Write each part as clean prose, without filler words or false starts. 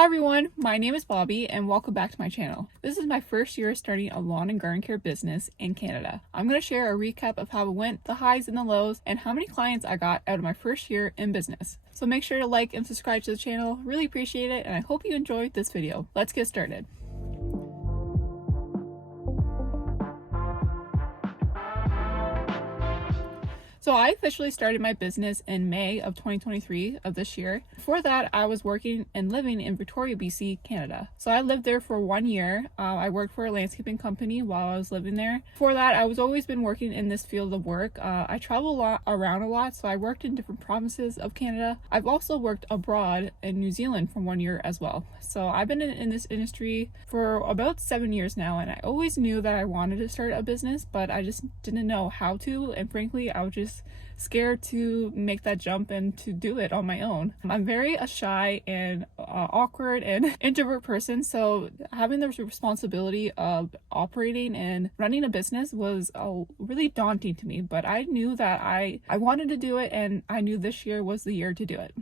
Hi everyone, my name is Bobby and welcome back to my channel. This is my first year starting a lawn and garden care business in Canada. I'm going to share a recap of how it went, the highs and the lows, and how many clients I got out of my first year in business. So make sure to like and subscribe to the channel, really appreciate it, and I hope you enjoyed this video. Let's get started. So I officially started my business in May of 2023 of this year. Before that, I was working and living in Victoria, BC, Canada. So I lived there for 1 year. I worked for a landscaping company while I was living there. Before that, I was always been working in this field of work. I travel around a lot, so I worked in different provinces of Canada. I've also worked abroad in New Zealand for 1 year as well. So I've been in this industry for about 7 years now, and I always knew that I wanted to start a business, but I just didn't know how to, and frankly, I was just scared to make that jump and to do it on my own. I'm very a shy and awkward and introvert person, so having the responsibility of operating and running a business was really daunting to me, but I knew that I wanted to do it, and I knew this year was the year to do it.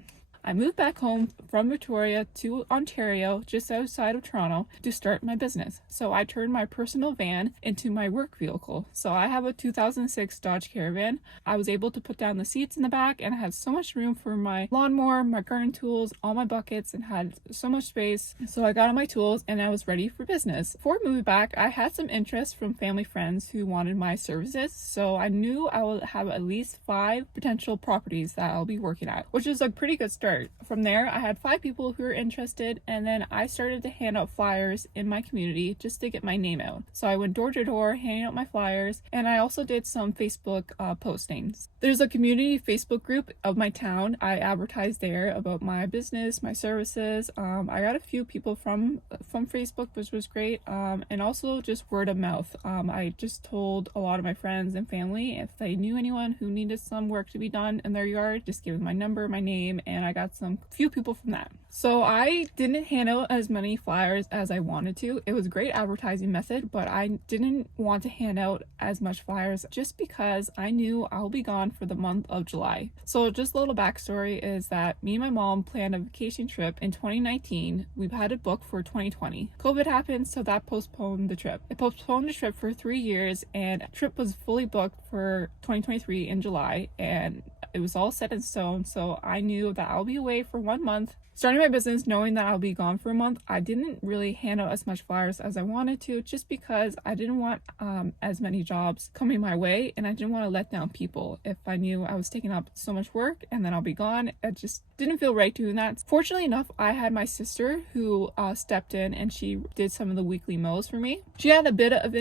I moved back home from Victoria to Ontario, just outside of Toronto, to start my business. So I turned my personal van into my work vehicle. So I have a 2006 Dodge Caravan. I was able to put down the seats in the back, and I had so much room for my lawnmower, my garden tools, all my buckets, and had so much space. So I got all my tools and I was ready for business. Before moving back, I had some interest from family friends who wanted my services. So I knew I would have at least 5 potential properties that I'll be working at, which is a pretty good start. From there, I had 5 people who were interested, and then I started to hand out flyers in my community just to get my name out. So I went door to door handing out my flyers, and I also did some Facebook postings. There's a community Facebook group of my town. I advertised there about my business, my services. I got a few people from Facebook, which was great, and also just word of mouth. I just told a lot of my friends and family if they knew anyone who needed some work to be done in their yard, just give them my number, my name, and I got some few people from that. So I didn't hand out as many flyers as I wanted to. It was a great advertising method, but I didn't want to hand out as much flyers just because I knew I'll be gone for the month of July. So just a little backstory is that me and my mom planned a vacation trip in 2019. We've had it booked for 2020. COVID happened, so that postponed the trip. It postponed the trip for 3 years, and the trip was fully booked for 2023 in July, and it was all set in stone. So I knew that I'll be away for 1 month. Starting my business knowing that I'll be gone for a month, I didn't really hand out as much flyers as I wanted to, just because I didn't want as many jobs coming my way, and I didn't want to let down people. If I knew I was taking up so much work and then I'll be gone, it just didn't feel right doing that. Fortunately enough, I had my sister who stepped in, and she did some of the weekly mows for me. She had a bit of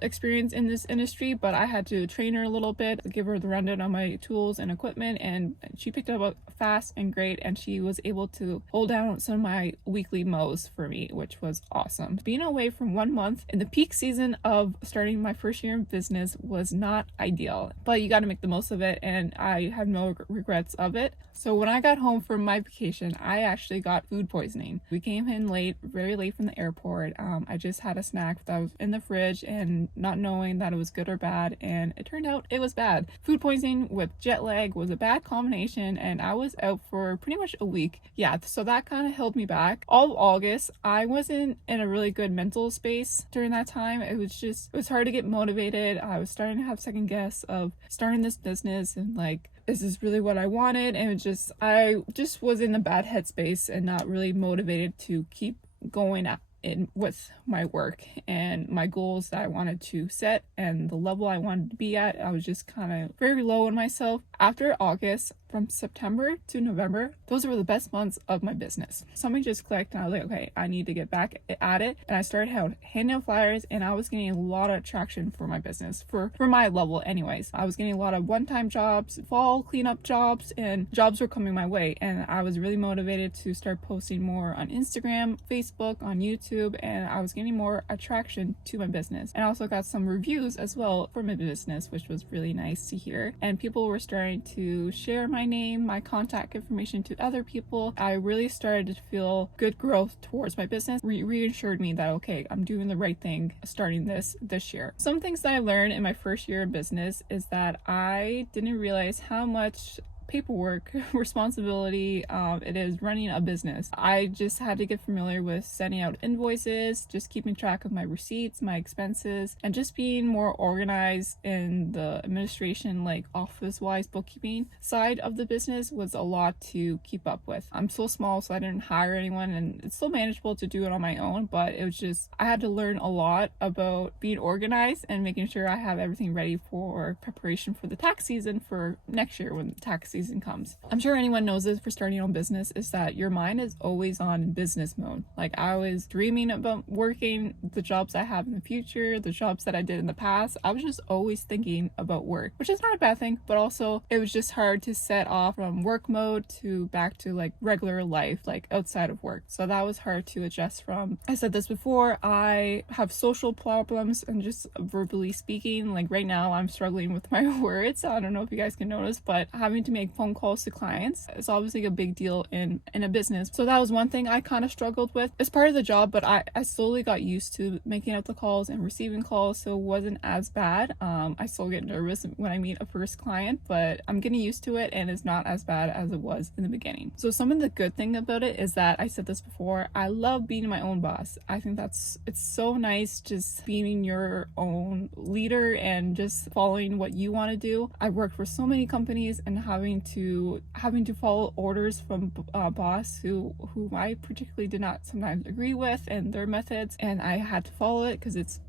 experience in this industry, but I had to train her a little bit, give her the rundown on my tools and equipment, and she picked it up fast and great, and she was able to hold down some of my weekly mows for me, which was awesome. Being away for 1 month in the peak season of starting my first year in business was not ideal, but you got to make the most of it, and I have no regrets of it. So when I got home from my vacation, I actually got food poisoning. We came in late, very late from the airport. I just had a snack that was in the fridge, and not knowing that it was good or bad, and it turned out it was bad. Food poisoning with jet lag was a bad combination, and I was out for pretty much a week. Yeah, so that kind of held me back. All of August, I wasn't in a really good mental space during that time. It was hard to get motivated. I was starting to have second guess of starting this business, and like, is this really what I wanted? And I just was in a bad headspace and not really motivated to keep going in with my work and my goals that I wanted to set and the level I wanted to be at. I was just kind of very low on myself. After August, from September to November, those were the best months of my business. Something just clicked, and I was like, okay, I need to get back at it. And I started handing out flyers, and I was getting a lot of traction for my business, for my level anyways. I was getting a lot of one-time jobs, fall cleanup jobs, and jobs were coming my way. And I was really motivated to start posting more on Instagram, Facebook, on YouTube, and I was getting more attraction to my business. And I also got some reviews as well for my business, which was really nice to hear. And people were starting to share my name, my contact information to other people. I really started to feel good growth towards my business. Reassured me that, okay, I'm doing the right thing starting this year. Some things that I learned in my first year of business is that I didn't realize how much paperwork responsibility it is running a business. I just had to get familiar with sending out invoices, just keeping track of my receipts, my expenses, and just being more organized in the administration, like office-wise bookkeeping side of the business was a lot to keep up with. I'm so small, so I didn't hire anyone, and it's still manageable to do it on my own, but it was just, I had to learn a lot about being organized and making sure I have everything ready for preparation for the tax season for next year when tax season comes. I'm sure anyone knows this for starting your own business, is that your mind is always on business mode. Like, I was dreaming about working, the jobs I have in the future, the jobs that I did in the past. I was just always thinking about work, which is not a bad thing, but also it was just hard to set off from work mode to back to like regular life, like outside of work. So that was hard to adjust from. I said this before, I have social problems and just verbally speaking. Like right now I'm struggling with my words. I don't know if you guys can notice, but having to make phone calls to clients is obviously a big deal in a business. So that was one thing I kind of struggled with. It's part of the job, but I slowly got used to making out the calls and receiving calls, so it wasn't as bad. I still get nervous when I meet a first client, but I'm getting used to it and it's not as bad as it was in the beginning. So some of the good thing about it is that, I said this before, I love being my own boss. I think it's so nice just being your own leader and just following what you want to do. I've worked for so many companies and having to follow orders from a boss who I particularly did not sometimes agree with and their methods, and I had to follow it because it's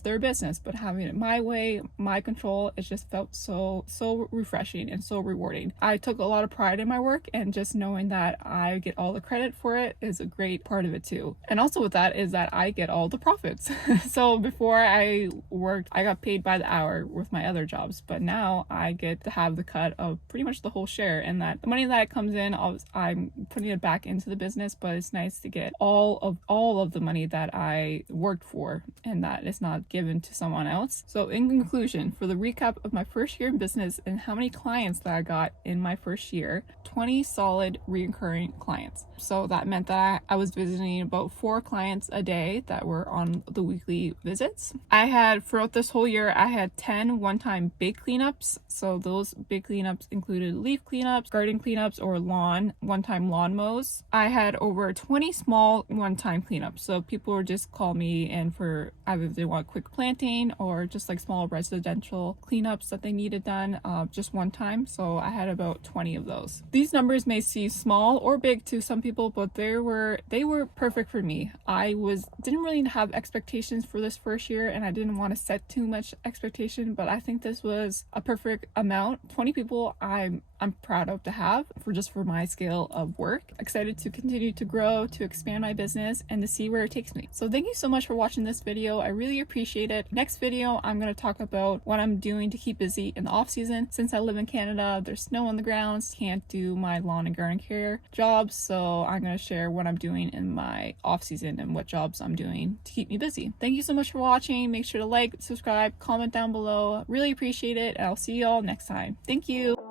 their business. But having it my way, my control, it just felt so refreshing and so rewarding. I took a lot of pride in my work, and just knowing that I get all the credit for it is a great part of it too. And also with that is that I get all the profits. So before I worked, I got paid by the hour with my other jobs, but now I get to have the cut of pretty much the whole share, and that the money that comes in, I'm putting it back into the business, but it's nice to get all of the money that I worked for and that it's not given to someone else. So in conclusion, for the recap of my first year in business and how many clients that I got in my first year, 20 solid recurring clients. So that meant that I was visiting about 4 clients a day that were on the weekly visits. I had, throughout this whole year, I had 10 one-time big cleanups. So those big cleanups included leaf cleanups, garden cleanups, or one-time lawn mows. I had over 20 small one-time cleanups. So people would just call me in for either they want quick planting or just like small residential cleanups that they needed done just one time. So I had about 20 of those. These numbers may seem small or big to some people, but they were perfect for me. I didn't really have expectations for this first year, and I didn't want to set too much expectation, but I think this was a perfect amount. 20 people I'm proud of to have for my scale of work. Excited to continue to grow, to expand my business, and to see where it takes me. So thank you so much for watching this video. I really appreciate it. Next video, I'm going to talk about what I'm doing to keep busy in the off season. Since I live in Canada, there's snow on the grounds, can't do my lawn and garden care jobs, so I'm going to share what I'm doing in my off season and what jobs I'm doing to keep me busy. Thank you so much for watching. Make sure to like, subscribe, comment down below. Really appreciate it, and I'll see you all next time. Thank you.